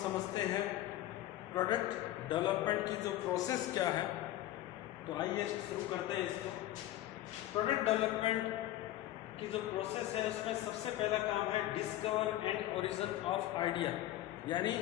समझते हैं product development की जो प्रोसेस क्या है। तो आइए शुरू करते हैं इसको। प्रोडक्ट डेवलपमेंट की जो प्रोसेस है उसमें सबसे पहला काम है discover and origin of idea, यानी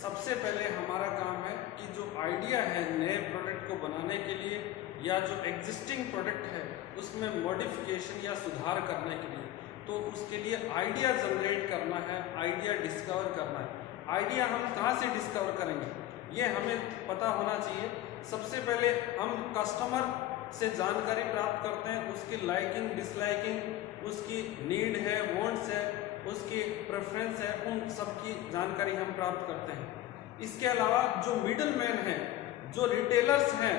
सबसे पहले हमारा काम है कि जो आइडिया है नए प्रोडक्ट को बनाने के लिए या जो एग्जिस्टिंग प्रोडक्ट है उसमें मॉडिफिकेशन या सुधार करने के लिए, तो उसके लिए आइडिया जनरेट करना है, आइडिया डिस्कवर करना है। आइडिया हम कहाँ से डिस्कवर करेंगे ये हमें पता होना चाहिए। सबसे पहले हम कस्टमर से जानकारी प्राप्त करते हैं, उसकी लाइकिंग डिसलाइकिंग, उसकी नीड है, वांट्स है, उसकी प्रेफरेंस है, उन सब की जानकारी हम प्राप्त करते हैं। इसके अलावा जो मिडल मैन है, जो रिटेलर्स हैं,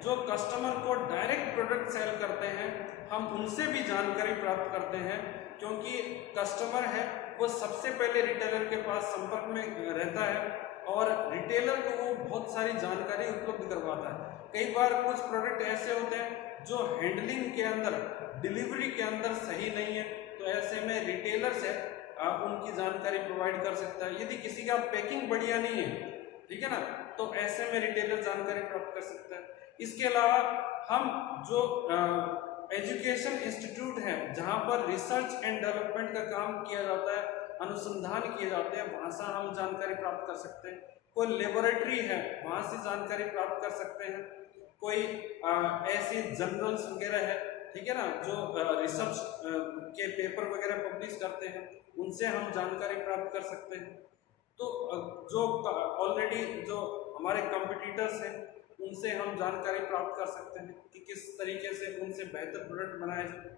जो कस्टमर को डायरेक्ट प्रोडक्ट सेल करते हैं, हम उनसे भी जानकारी प्राप्त करते हैं, क्योंकि कस्टमर है वो सबसे पहले रिटेलर के पास संपर्क में रहता है और रिटेलर को वो बहुत सारी जानकारी उपलब्ध करवाता है। कई बार कुछ प्रोडक्ट ऐसे होते हैं जो हैंडलिंग के अंदर, डिलीवरी के अंदर सही नहीं है, तो ऐसे में रिटेलर से उनकी जानकारी प्रोवाइड कर सकता है। यदि किसी का पैकिंग बढ़िया नहीं है, ठीक है ना, तो ऐसे में रिटेलर जानकारी प्राप्त कर सकता है। इसके अलावा हम जो एजुकेशन इंस्टीट्यूट है जहाँ पर रिसर्च एंड डेवलपमेंट का काम किया जाता है, अनुसंधान किए जाते हैं, वहाँ से हम जानकारी प्राप्त कर सकते हैं। कोई लेबोरेटरी है वहाँ से जानकारी प्राप्त कर सकते हैं। कोई ऐसे जर्नल्स वगैरह है, ठीक है ना, जो रिसर्च के पेपर वगैरह पब्लिश करते हैं, उनसे हम जानकारी प्राप्त कर सकते हैं। तो जो ऑलरेडी जो हमारे कॉम्पिटिटर्स हैं उनसे हम जानकारी प्राप्त कर सकते हैं कि किस तरीके से उनसे बेहतर प्रोडक्ट बनाए जाए।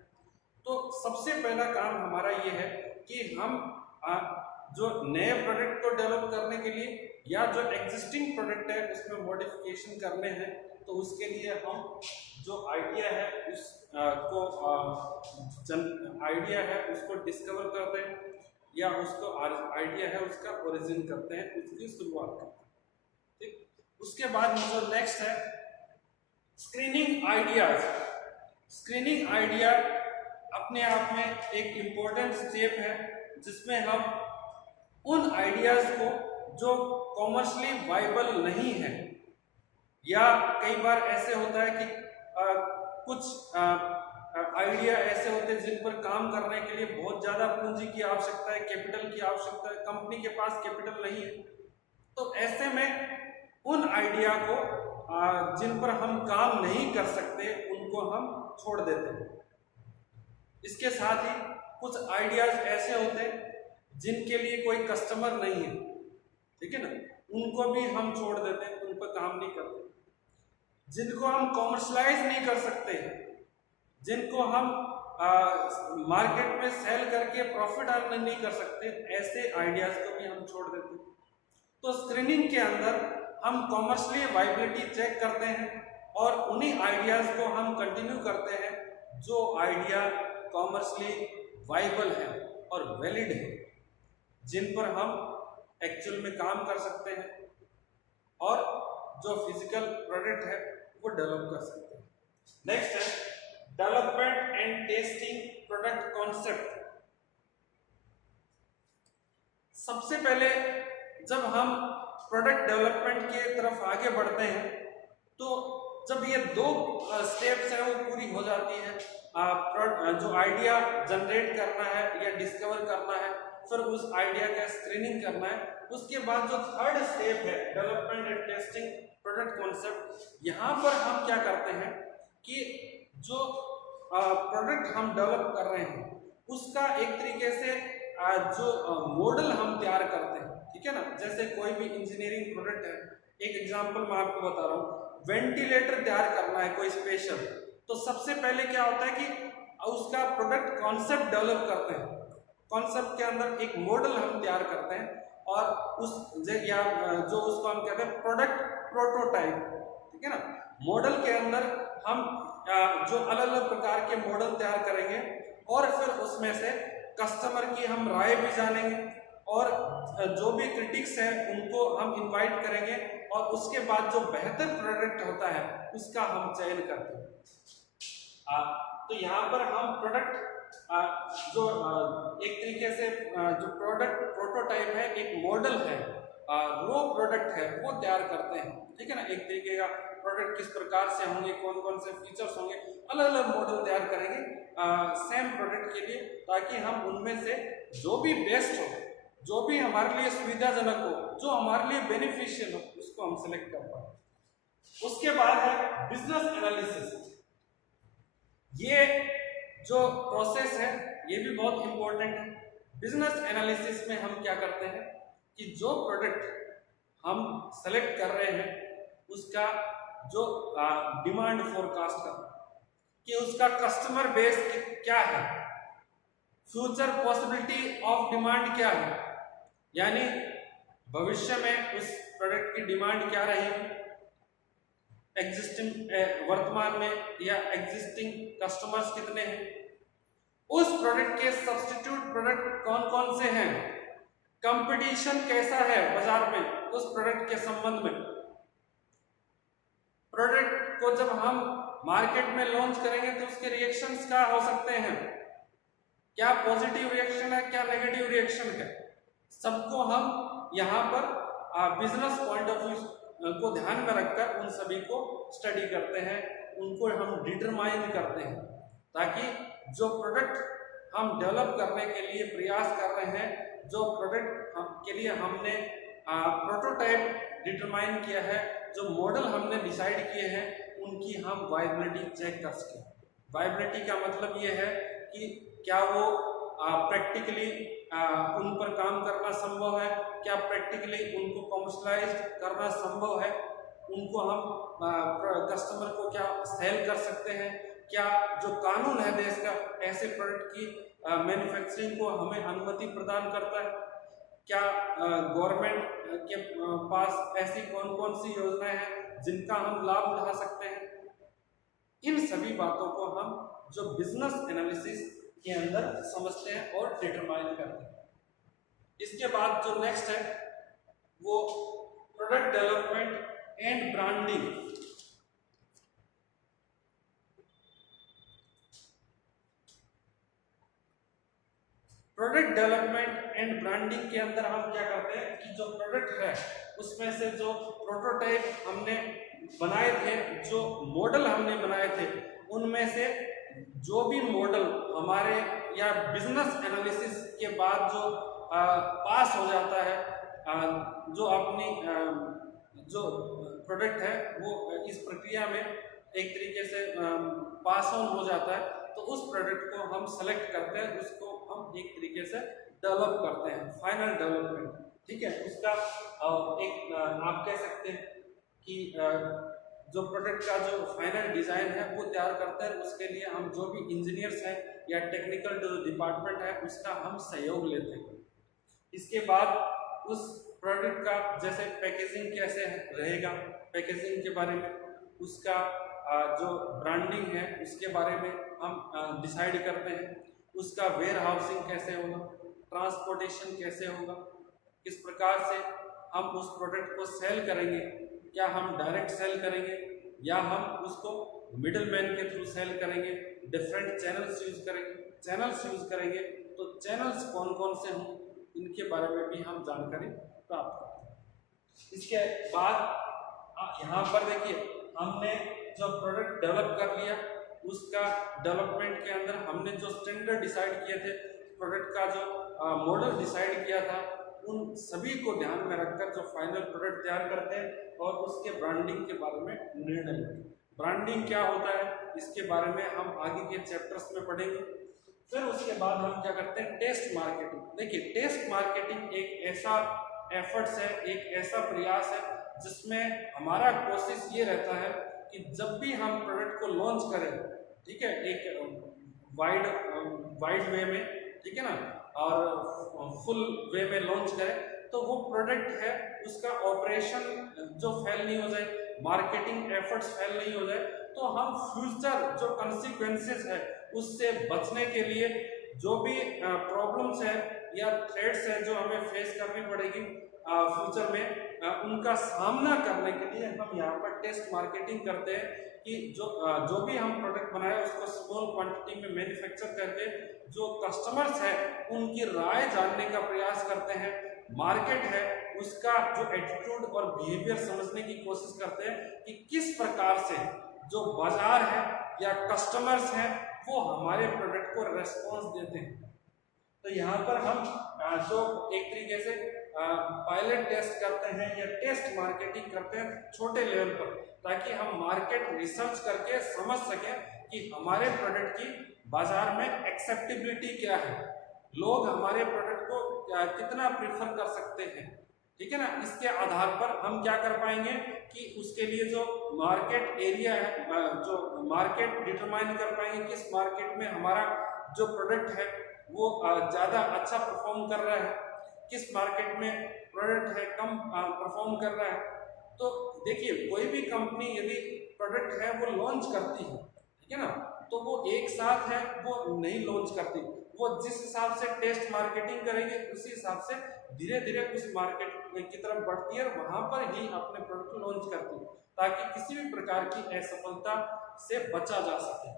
तो सबसे पहला काम हमारा ये है कि हम जो नए प्रोडक्ट को डेवलप करने के लिए या जो एग्जिस्टिंग प्रोडक्ट है उसमें मॉडिफिकेशन करने हैं, तो उसके लिए हम जो आइडिया है उसको डिस्कवर करते हैं या उसको आइडिया है उसका ओरिजिन करते हैं, उसकी शुरुआत करते हैं। ठीक, उसके बाद जो नेक्स्ट है स्क्रीनिंग आइडियाज। स्क्रीनिंग आइडिया अपने आप में एक इम्पोर्टेंट स्टेप है जिसमें हम उन आइडियाज को जो कॉमर्शियली वाइबल नहीं है, या कई बार ऐसे होता है कि कुछ आइडिया ऐसे होते हैं जिन पर काम करने के लिए बहुत ज़्यादा पूंजी की आवश्यकता है, कैपिटल की आवश्यकता है, कंपनी के पास कैपिटल नहीं है, तो ऐसे में उन आइडिया को जिन पर हम काम नहीं कर सकते उनको हम छोड़ देते हैं। इसके साथ ही कुछ आइडियाज ऐसे होते हैं जिनके लिए कोई कस्टमर नहीं है, ठीक है ना, उनको भी हम छोड़ देते हैं, उन पर काम नहीं करते। जिनको हम कॉमर्शलाइज नहीं कर सकते, जिनको हम मार्केट में सेल करके प्रॉफिट अर्न नहीं कर सकते, ऐसे आइडियाज को भी हम छोड़ देते हैं। तो स्क्रीनिंग के अंदर हम कॉमर्शियली वाइबिलिटी चेक करते हैं और उन्हीं आइडियाज को हम कंटिन्यू करते हैं जो आइडिया कॉमर्शियली वाइबल है और वैलिड है, जिन पर हम एक्चुअल में काम कर सकते हैं और जो फिजिकल प्रोडक्ट है वो डेवलप कर सकते हैं। नेक्स्ट है development and testing product concept. सबसे पहले जब हम प्रोडक्ट डेवलपमेंट की तरफ आगे बढ़ते हैं तो जब ये दो स्टेप्स हैं वो पूरी हो जाती है, जो आइडिया जनरेट करना है या डिस्कवर करना है, फिर उस आइडिया का स्क्रीनिंग करना है, उसके बाद जो थर्ड स्टेप है development and testing product concept, यहाँ पर हम क्या करते हैं कि जो प्रोडक्ट हम डेवलप कर रहे हैं उसका एक तरीके से जो मॉडल हम तैयार करते हैं, ठीक है ना। जैसे कोई भी इंजीनियरिंग प्रोडक्ट है, एक एग्जांपल मैं आपको बता रहा हूँ, वेंटिलेटर तैयार करना है कोई स्पेशल, तो सबसे पहले क्या होता है कि उसका प्रोडक्ट कॉन्सेप्ट डेवलप करते हैं। कॉन्सेप्ट के अंदर एक मॉडल हम तैयार करते हैं और उस या जो उसको हम कहते हैं प्रोडक्ट प्रोटोटाइप, ठीक है ना। मॉडल के अंदर हम जो अलग अलग प्रकार के मॉडल तैयार करेंगे और फिर उसमें से कस्टमर की हम राय भी जानेंगे और जो भी क्रिटिक्स हैं उनको हम इनवाइट करेंगे और उसके बाद जो बेहतर प्रोडक्ट होता है उसका हम चयन करते हैं। तो यहाँ पर हम प्रोडक्ट जो एक तरीके से जो प्रोडक्ट प्रोटोटाइप है, एक मॉडल है, रो प्रोडक्ट है वो तैयार करते हैं, ठीक है ना। एक तरीके का प्रोडक्ट किस प्रकार से होंगे, कौन कौन से फीचर्स होंगे, अलग अलग मॉडल तैयार करेंगे सेम प्रोडक्ट के लिए, ताकि हम उनमें से जो भी बेस्ट हो, जो भी हमारे लिए सुविधाजनक हो, जो हमारे लिए बेनिफिशियल हो, उसको हम सिलेक्ट कर पाए। उसके बाद है बिजनेस एनालिसिस। ये जो प्रोसेस है ये भी बहुत इंपॉर्टेंट है। बिजनेस एनालिसिस में हम क्या करते हैं कि जो प्रोडक्ट हम सेलेक्ट कर रहे हैं उसका जो डिमांड फोरकास्ट कर, कि उसका कस्टमर बेस क्या है, फ्यूचर पॉसिबिलिटी ऑफ डिमांड क्या है, यानी भविष्य में उस प्रोडक्ट की डिमांड क्या रहेगी, एग्जिस्टिंग वर्तमान में या एग्जिस्टिंग कस्टमर्स कितने हैं, उस प्रोडक्ट के सब्स्टिट्यूट प्रोडक्ट कौन कौन से हैं, कंपटीशन कैसा है बाजार में उस प्रोडक्ट के संबंध में। प्रोडक्ट को जब हम मार्केट में लॉन्च करेंगे तो उसके रिएक्शंस क्या हो सकते हैं, क्या पॉजिटिव रिएक्शन है, क्या नेगेटिव रिएक्शन है, सबको हम यहाँ पर बिजनेस पॉइंट ऑफ व्यू को ध्यान में रखकर उन सभी को स्टडी करते हैं, उनको हम डिटरमाइन करते हैं, ताकि जो प्रोडक्ट हम डेवलप करने के लिए प्रयास कर रहे हैं, जो प्रोडक्ट के लिए हमने प्रोटोटाइप डिटरमाइन किया है, जो मॉडल हमने डिसाइड किए हैं, उनकी हम वायबिलिटी चेक कर सकें। वायबिलिटी का मतलब ये है कि क्या वो प्रैक्टिकली उन पर काम करना संभव है, क्या प्रैक्टिकली उनको कमर्शलाइज करना संभव है, उनको हम कस्टमर को क्या सेल कर सकते हैं, क्या जो कानून है देश का ऐसे प्रोडक्ट की मैन्युफैक्चरिंग को हमें अनुमति प्रदान करता है, क्या गवर्नमेंट के पास ऐसी कौन कौन सी योजनाएं हैं जिनका हम लाभ उठा सकते हैं। इन सभी बातों को हम जो बिजनेस एनालिसिस के अंदर समझते हैं और डिटरमाइन करते हैं। इसके बाद जो नेक्स्ट है वो product development and branding. Product development and branding के अंदर हम क्या करते हैं कि जो प्रोडक्ट है उसमें से जो प्रोटोटाइप हमने बनाए थे, जो मॉडल हमने बनाए थे, उनमें से जो भी मॉडल हमारे या बिजनेस एनालिसिस के बाद जो पास हो जाता है, जो अपनी जो प्रोडक्ट है वो इस प्रक्रिया में एक तरीके से पास ऑन हो जाता है, तो उस प्रोडक्ट को हम सेलेक्ट करते हैं, उसको हम एक तरीके से डेवलप करते हैं, फाइनल डेवलपमेंट, ठीक है। उसका एक आप कह सकते हैं कि जो प्रोडक्ट का जो फाइनल डिजाइन है वो तैयार करते हैं, उसके लिए हम जो भी इंजीनियर्स हैं या टेक्निकल जो डिपार्टमेंट है उसका हम सहयोग लेते हैं। इसके बाद उस प्रोडक्ट का जैसे पैकेजिंग कैसे रहेगा, पैकेजिंग के बारे में, उसका जो ब्रांडिंग है उसके बारे में हम डिसाइड करते हैं, उसका वेयर हाउसिंग कैसे होगा, ट्रांसपोर्टेशन कैसे होगा, किस प्रकार से हम उस प्रोडक्ट को सेल करेंगे, क्या हम डायरेक्ट सेल करेंगे या हम उसको मिडल मैन के थ्रू सेल करेंगे, डिफरेंट चैनल्स यूज करेंगे, तो चैनल्स कौन कौन से हों इनके बारे में भी हम जानकारी प्राप्त करते हैं। इसके बाद यहाँ पर देखिए हमने जो प्रोडक्ट डेवलप कर लिया, उसका डेवलपमेंट के अंदर हमने जो स्टैंडर्ड डिसाइड किए थे, प्रोडक्ट का जो मॉडल डिसाइड किया था, उन सभी को ध्यान में रखकर जो फाइनल प्रोडक्ट तैयार करते हैं और उसके ब्रांडिंग के बारे में निर्णय लेते हैं। ब्रांडिंग क्या होता है इसके बारे में हम आगे के चैप्टर्स में पढ़ेंगे। फिर उसके बाद हम क्या करते हैं, टेस्ट मार्केटिंग। देखिए टेस्ट मार्केटिंग एक ऐसा एफर्ट्स है, एक ऐसा प्रयास है जिसमें हमारा कोशिश ये रहता है कि जब भी हम प्रोडक्ट को लॉन्च करें, ठीक है, एक वाइड वे में, ठीक है ना, और फुल वे में लॉन्च करें, तो वो प्रोडक्ट है उसका ऑपरेशन जो फेल नहीं हो जाए, मार्केटिंग एफर्ट्स फेल नहीं हो जाए, तो हम फ्यूचर जो कंसिक्वेंसेस है उससे बचने के लिए जो भी प्रॉब्लम्स है या थ्रेट्स है जो हमें फेस करनी पड़ेगी फ्यूचर में, उनका सामना करने के लिए हम यहाँ पर टेस्ट मार्केटिंग करते हैं कि जो भी हम प्रोडक्ट बनाए उसको स्मॉल क्वांटिटी में मैन्युफैक्चर करके जो कस्टमर्स है उनकी राय जानने का प्रयास करते हैं, मार्केट है उसका उसका जो एटीट्यूड और बिहेवियर समझने की कोशिश करते हैं कि किस प्रकार से जो बाजार है या कस्टमर्स हैं वो हमारे प्रोडक्ट को रेस्पॉन्स देते हैं। तो यहाँ पर हम जो एक तरीके से पायलट टेस्ट करते हैं या टेस्ट मार्केटिंग करते हैं छोटे लेवल पर, ताकि हम मार्केट रिसर्च करके समझ सकें कि हमारे प्रोडक्ट की बाजार में एक्सेप्टेबिलिटी क्या है, लोग हमारे प्रोडक्ट को कितना प्रीफर कर सकते हैं, ठीक है ना। इसके आधार पर हम क्या कर पाएंगे कि उसके लिए जो मार्केट एरिया है, जो मार्केट डिटरमाइन कर पाएंगे किस मार्केट में हमारा जो प्रोडक्ट है वो ज़्यादा अच्छा परफॉर्म कर रहा है, किस मार्केट में प्रोडक्ट है कम परफॉर्म कर रहा है। तो देखिए कोई भी कंपनी यदि प्रोडक्ट है वो लॉन्च करती है, ठीक है ना, तो वो एक साथ है वो नहीं लॉन्च करती, वो जिस हिसाब से टेस्ट मार्केटिंग करेंगे उसी हिसाब से धीरे धीरे उस मार्केट की तरफ बढ़ती है, वहां पर ही अपने प्रोडक्ट लॉन्च करती है, ताकि किसी भी प्रकार की असफलता से बचा जा सके।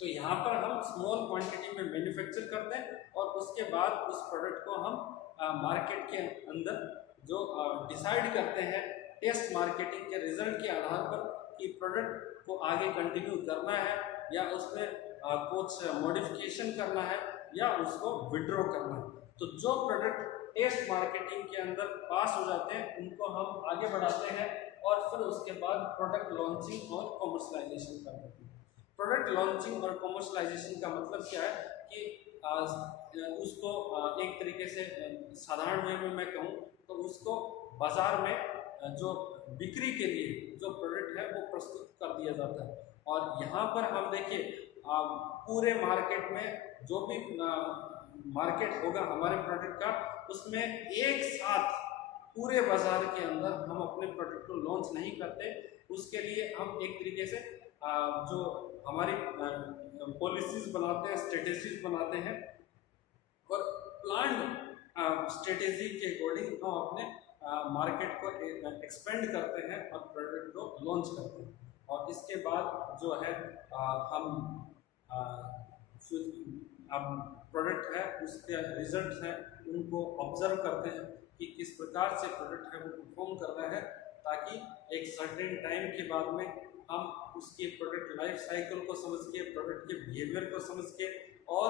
तो यहाँ पर हम स्मॉल क्वांटिटी में मैन्युफैक्चर करते हैं और उसके बाद उस प्रोडक्ट को हम मार्केट के अंदर जो डिसाइड करते हैं टेस्ट मार्केटिंग के रिजल्ट के आधार पर कि प्रोडक्ट को आगे कंटिन्यू करना है या उसमें कुछ मॉडिफिकेशन करना है या उसको विड्रॉ करना है। तो जो प्रोडक्ट टेस्ट मार्केटिंग के अंदर पास हो जाते हैं उनको हम आगे बढ़ाते हैं और फिर उसके बाद प्रोडक्ट लॉन्चिंग और कॉमर्शलाइजेशन करते हैं। प्रोडक्ट लॉन्चिंग और कॉमर्शलाइजेशन का मतलब क्या है कि उसको एक तरीके से साधारण वे में मैं कहूँ तो उसको बाजार में जो बिक्री के लिए जो प्रोडक्ट है वो प्रस्तुत कर दिया जाता है। और यहाँ पर हम देखिए पूरे मार्केट में जो भी मार्केट होगा हमारे प्रोडक्ट का, उसमें एक साथ पूरे बाजार के अंदर हम अपने प्रोडक्ट को लॉन्च नहीं करते। उसके लिए हम एक तरीके से जो हमारी पॉलिसीज बनाते हैं, स्ट्रेटेजीज बनाते हैं और प्लान स्ट्रेटेजी के अकॉर्डिंग हम अपने मार्केट को एक्सपेंड करते हैं और प्रोडक्ट को लॉन्च करते हैं। और इसके बाद जो है हम प्रोडक्ट है उसके रिजल्ट हैं उनको ऑब्जर्व करते हैं कि किस प्रकार से प्रोडक्ट है वो परफॉर्म कर रहा है, ताकि एक सर्टेन टाइम के बाद में हम उसके प्रोडक्ट लाइफ साइकिल को समझ के, प्रोडक्ट के बिहेवियर को समझ के और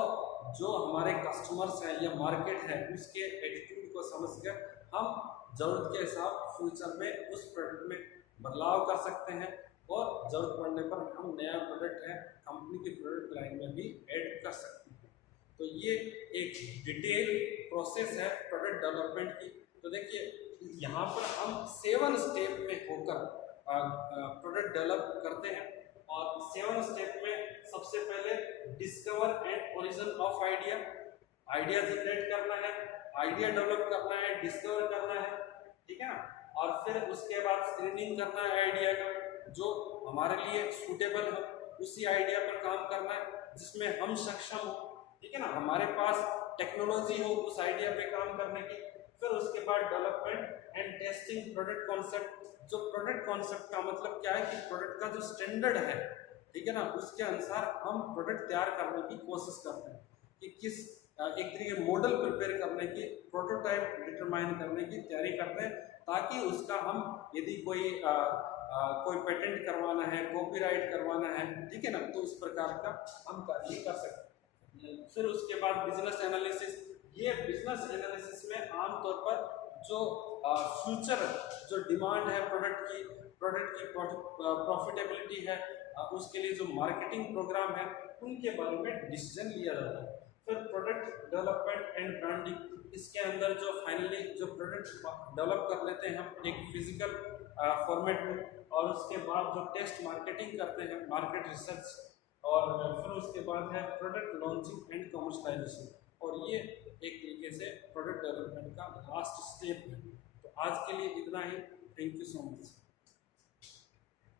जो हमारे कस्टमर्स हैं या मार्केट है उसके एटीट्यूड को समझ कर हम ज़रूरत के हिसाब फ्यूचर में उस प्रोडक्ट में बदलाव कर सकते हैं और ज़रूरत पड़ने पर हम नया प्रोडक्ट है कंपनी की प्रोडक्ट लाइन में भी ऐड कर सकते हैं। तो ये एक डिटेल प्रोसेस है प्रोडक्ट डेवलपमेंट की। तो देखिए यहाँ पर हम 7 स्टेप में होकर प्रोडक्ट डेवलप करते हैं और 7 स्टेप में सबसे पहले discover and origin of idea, idea generate करना है, आइडिया डेवलप करना है, डिस्कवर करना है, ठीक है ना। और फिर उसके बाद स्क्रीनिंग करना है आइडिया का, जो हमारे लिए सूटेबल हो, उसी आइडिया पर काम करना है जिसमें हम सक्षम हो, ठीक है ना, हमारे पास टेक्नोलॉजी हो उस आइडिया पे काम करने की। फिर उसके बाद development and testing product concept. जो प्रोडक्ट कॉन्सेप्ट का मतलब क्या है कि प्रोडक्ट का जो स्टैंडर्ड है, ठीक है ना, उसके अनुसार हम प्रोडक्ट तैयार करने की कोशिश करते हैं कि किस एक तरीके मॉडल प्रिपेयर करने की, प्रोटोटाइप डिटरमाइन करने की तैयारी करते हैं, ताकि उसका हम यदि कोई पेटेंट करवाना है, कॉपीराइट करवाना है, ठीक है ना, तो उस प्रकार का हम कार्य कर सकते हैं। फिर उसके बाद बिजनेस एनालिसिस। ये बिजनेस एनालिसिस में आमतौर पर जो फ्यूचर जो डिमांड है प्रोडक्ट की प्रॉफिटेबिलिटी है, उसके लिए जो मार्केटिंग प्रोग्राम है उनके बारे में डिसीजन लिया जाता है। फिर प्रोडक्ट डेवलपमेंट एंड ब्रांडिंग। इसके अंदर जो फाइनली जो प्रोडक्ट डेवलप कर लेते हैं हम एक फिजिकल फॉर्मेट में, और उसके बाद जो टेस्ट मार्केटिंग करते हैं, मार्केट रिसर्च, और फिर उसके बाद है प्रोडक्ट लॉन्चिंग एंड कमर्शलाइजेशन। और ये एक तरीके से प्रोडक्ट डेवलपमेंट का लास्ट स्टेप है। तो आज के लिए इतना ही। Thank you so much.